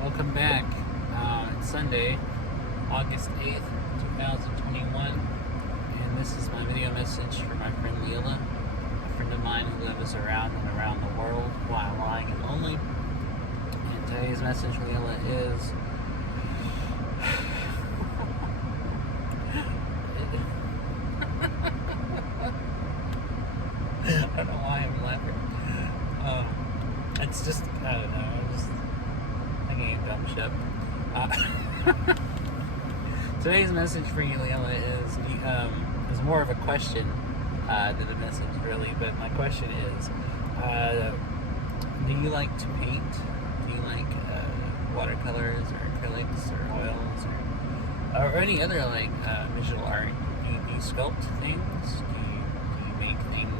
Welcome back. It's Sunday, August 8th, 2021, and this is my video message for my friend Lilla, a friend of mine who lives around the world while lying and lonely. And today's message for Lilla is I don't know why I'm laughing. It's just, I don't know, I'm just thinking of dumb shit. Today's message for you, Lilla, is more of a question than a message, really. But my question is, do you like to paint? Do you like watercolors or acrylics or oils or any other visual art? Do you sculpt things? Do you make things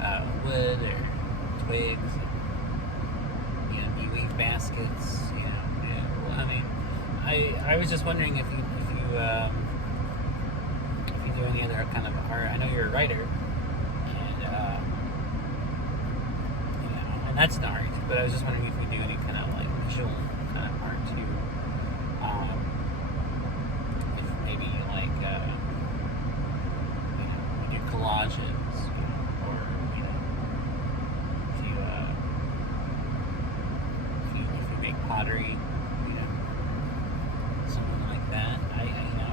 out of wood or twigs? Do you weave baskets? Well, I mean, I was just wondering if you do any other kind of art. I know you're a writer, and that's an art. But I was just wondering if you do any kind of visual kind of art too. If maybe you do collages, or if you make pottery, something like that.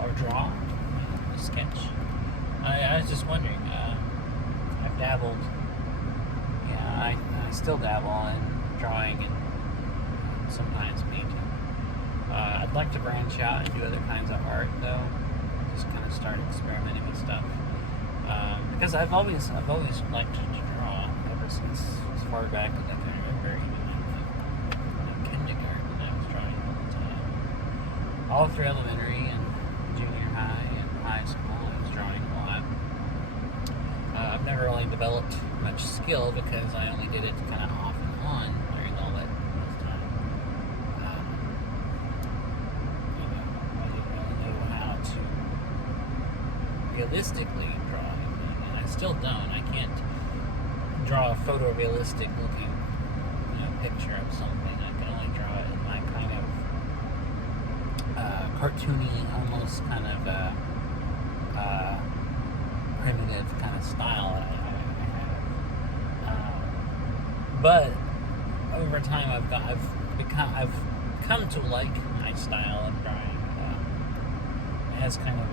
Or draw, sketch. I was just wondering. I've dabbled. I still dabble in drawing and sometimes painting. I'd like to branch out and do other kinds of art, though. Just kind of start experimenting with stuff. Because I've always liked to draw ever since as far back as I can remember. Even in kindergarten, I was drawing all the time. All through elementary and junior high and high school, I was drawing a lot. I've never really developed much skill because I only did it kind of off and on during all that time. I didn't really know how to realistically draw anything, and I still don't. I can't draw a photorealistic looking picture of something. I can only draw it in my kind of cartoony, almost kind of primitive kind of style that I have. But over time, I've come to like my style of drawing. It has kind of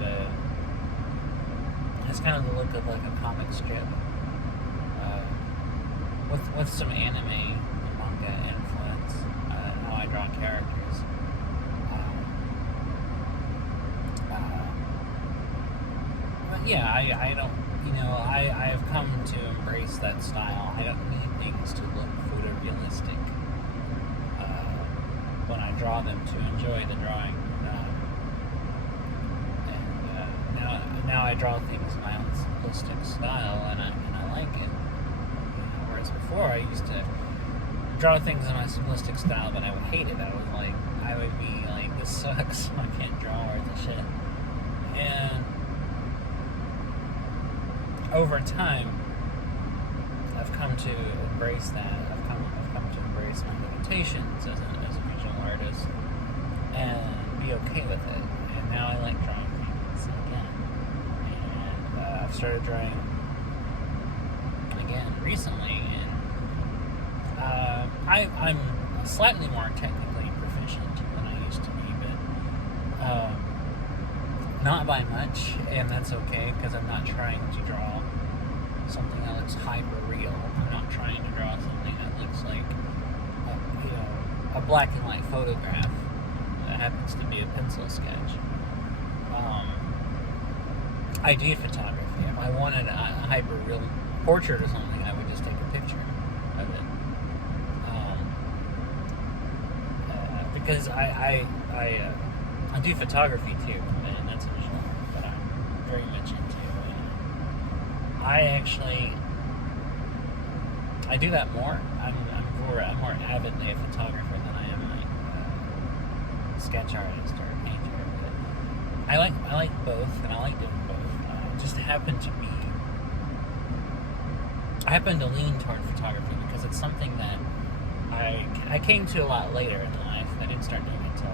the look of like a comic strip, with some anime and manga influence in how I draw characters. But yeah, I don't, I have come to embrace that style. I don't need things to look photorealistic when I draw them to enjoy the drawing. Now I draw things in my own simplistic style, and I like it. Whereas before I used to draw things in my simplistic style, but I would hate it. I would be like, this sucks. I can't draw worth of shit. And over time, I've come to embrace that. I've come to embrace my limitations as a visual artist and be okay with it. And now I like drawing things again. And I've started drawing again recently, and I'm slightly more technically proficient than I used to be, but not by much, and that's okay, because I'm not trying to draw something that looks hyper real. I'm not trying to draw something that looks like a black and white photograph that happens to be a pencil sketch. I do photography. If I wanted a hyper real portrait or something, I would just take a picture of it. Because I do photography too, and that's a visual art that I'm very much into. I do that more. I'm more avidly a photographer than I am a sketch artist or a painter. But I like both, and I like doing both. I happen to lean toward photography because it's something that I came to a lot later in life. I didn't start doing it until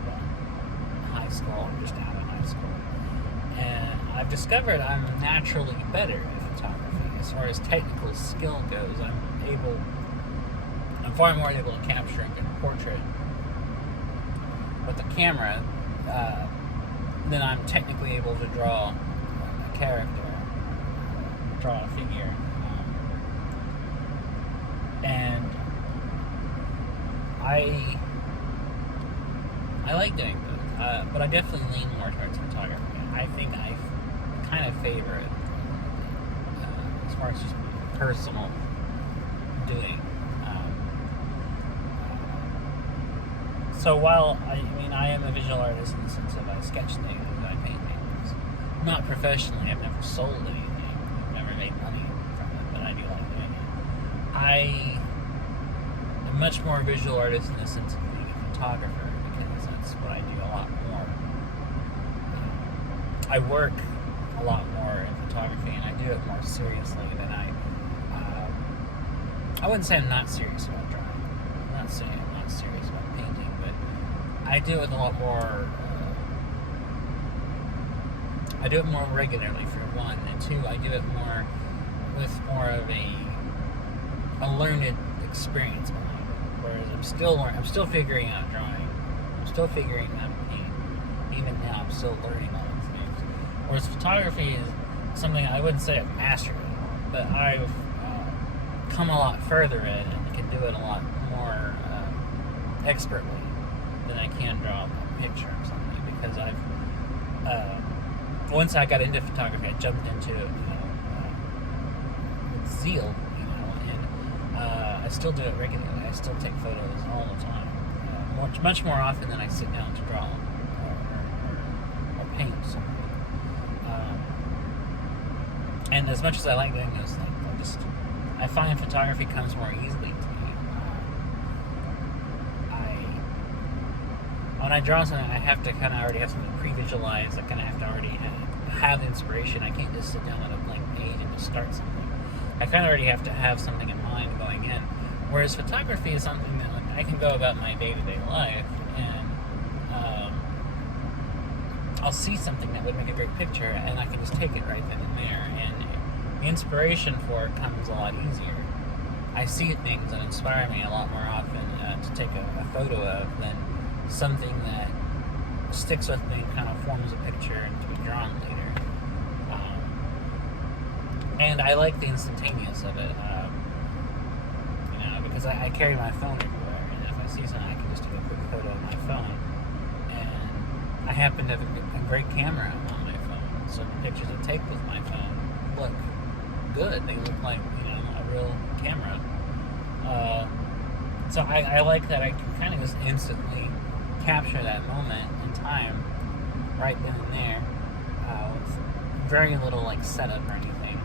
high school, or just out of high school. And I've discovered I'm naturally better at photography. As far as technical skill goes, I'm far more able to capture a good portrait with the camera than I'm technically able to draw a character, draw a figure. And I like doing both, but I definitely lean more towards photography. I think I kind of favor it as far as just personal doing. So while I am a visual artist in the sense of I sketch things, I paint things. Not professionally. I've never sold anything. I've never made money from it, but I do like doing it. I am much more a visual artist in the sense of being a photographer, because that's what I do a lot more. I work a lot more in photography, and I do it more seriously than I wouldn't say I'm not serious about drawing. I'm not saying I'm not serious about painting, but I do it a lot more. I do it more regularly, for one, and two, I do it more with more of a learned experience behind it. Whereas I'm still figuring out drawing. I'm still figuring out paint. Even now, I'm still learning all these things. Whereas photography is something I wouldn't say I've mastered it, but I've come a lot further in and can do it a lot more expertly than I can draw a picture or something, because once I got into photography, I jumped into it, with zeal, and I still do it regularly. I still take photos all the time, much more often than I sit down to draw or paint something. And as much as I like doing those things, I find photography comes more easily to me. When I draw something, I have to kind of already have something pre-visualized. I kind of have to already have inspiration. I can't just sit down at a blank page and just start something. I kind of already have to have something in mind going in. Whereas photography is something that I can go about my day-to-day life, and I'll see something that would make a great picture, and I can just take it right then and there. And inspiration for it comes a lot easier. I see things that inspire me a lot more often to take a photo of than something that sticks with me and kind of forms a picture and to be drawn later. And I like the instantaneous of it, because I carry my phone everywhere, and if I see something, I can just take a quick photo of my phone. And I happen to have a great camera on my phone, so the pictures I take with my phone look good. They look like a real camera. So I like that I can kind of just instantly capture that moment in time right then and there with very little setup or anything.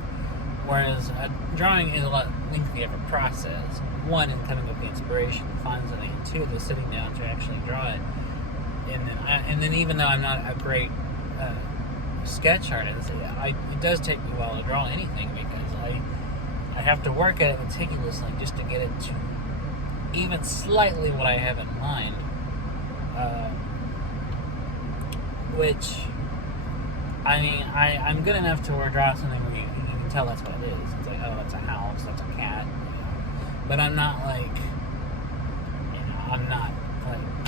Whereas drawing is a lot lengthier of a process. One, in coming up with the inspiration to find something, and two, just sitting down to actually draw it. And then even though I'm not a great sketch artist, it does take me a while to draw anything, because I have to work at it meticulously just to get it to even slightly what I have in mind. Which, I'm good enough to draw something where you can tell that's what it is. It's like, oh, that's a house, that's a cat. But I'm not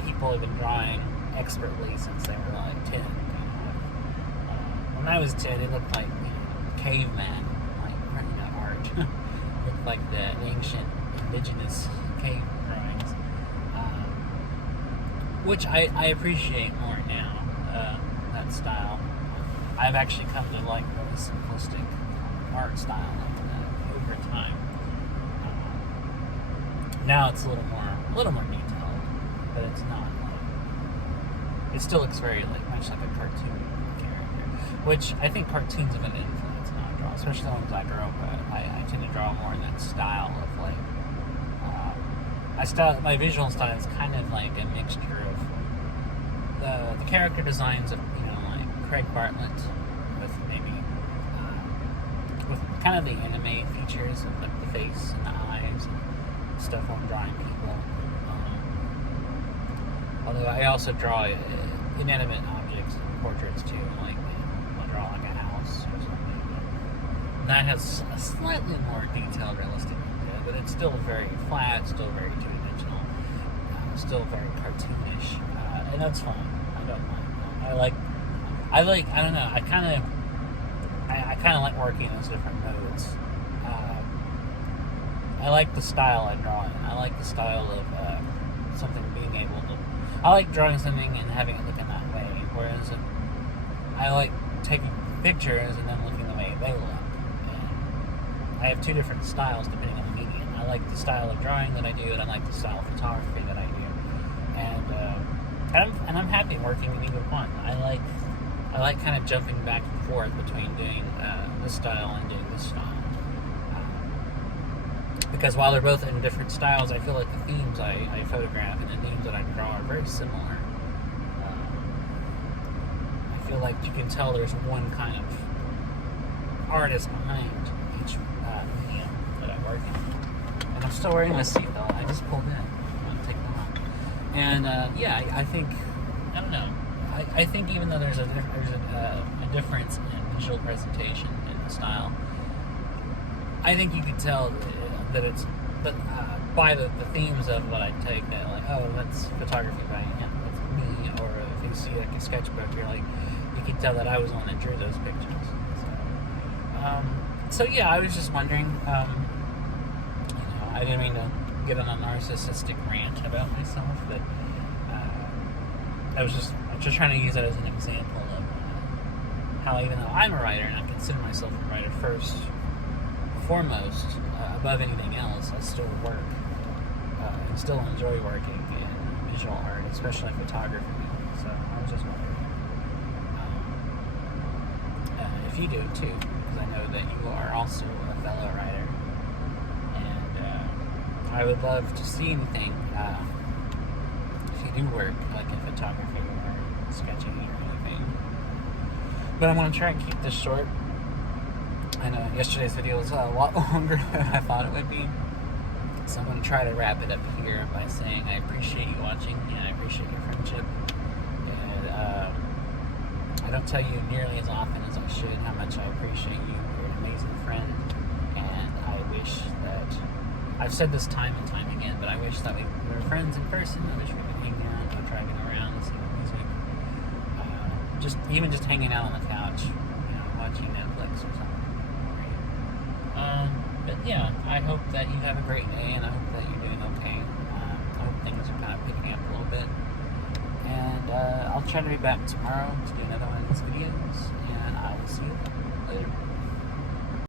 people have been drawing expertly since they were 10. When I was 10, it looked like caveman, art. It looked like the ancient indigenous cave drawings, which I appreciate more now. That style, I've actually come to like really simplistic art style like that over time. Now it's a little more detailed, but it's not it still looks very much like a cartoon character, which I think cartoons have an influence on how I draw, especially the ones I grew up with. I tend to draw more in that style of my visual style is kind of like a mixture of the character designs of Craig Bartlett with maybe with kind of the anime features of the face and the eyes and stuff when drawing people, Although I also draw inanimate objects and portraits too. Like, I'll draw like a house or something. And that has a slightly more detailed, realistic idea, but it's still very flat, still very two-dimensional, still very cartoonish, and that's fine. I don't mind that. I don't know. I kind of like working in those different modes. I like the style I draw in. I like the style of something being able to. I like drawing something and having it look in that way. Whereas I like taking pictures and then looking the way they look. And I have two different styles depending on the medium. I like the style of drawing that I do, and I like the style of photography that I do. And I'm happy working in either one. I like kind of jumping back and forth between doing this style and doing this style. Because while they're both in different styles, I feel like the themes I photograph and the themes that I draw are very similar. I feel like you can tell there's one kind of artist behind each medium that I work in. And I'm still wearing this seatbelt. I just pulled in. I'm going to take them off. And I think, I don't know. I think even though there's a difference in visual presentation and style, I think you can tell that it's by the themes of what I take. Like, oh, that's photography by him, that's me. Or if you see like a sketchbook, you're like, you can tell that I was the one that drew those pictures. So yeah, I was just wondering. I didn't mean to get on a narcissistic rant about myself, but I was just trying to use that as an example of how, even though I'm a writer and I consider myself a writer first, foremost, above anything else, I still work and still enjoy working in visual art, especially photography. So I was just wondering if you do too, because I know that you are also a fellow writer, and I would love to see anything if you do work like in photography or sketching or anything. But I'm going to try and keep this short. I know yesterday's video was a lot longer than I thought it would be. So I'm going to try to wrap it up here by saying I appreciate you watching and I appreciate your friendship. And I don't tell you nearly as often as I should how much I appreciate you. You're an amazing friend. And I wish that, I've said this time and time again, but I wish that we were friends in person. I wish we could hang out, go driving around, listening to music. Just hanging out on the couch, watching Netflix or something. But yeah, I hope that you have a great day, and I hope that you're doing okay. I hope things are kind of picking up a little bit. And I'll try to be back tomorrow to do another one of these videos.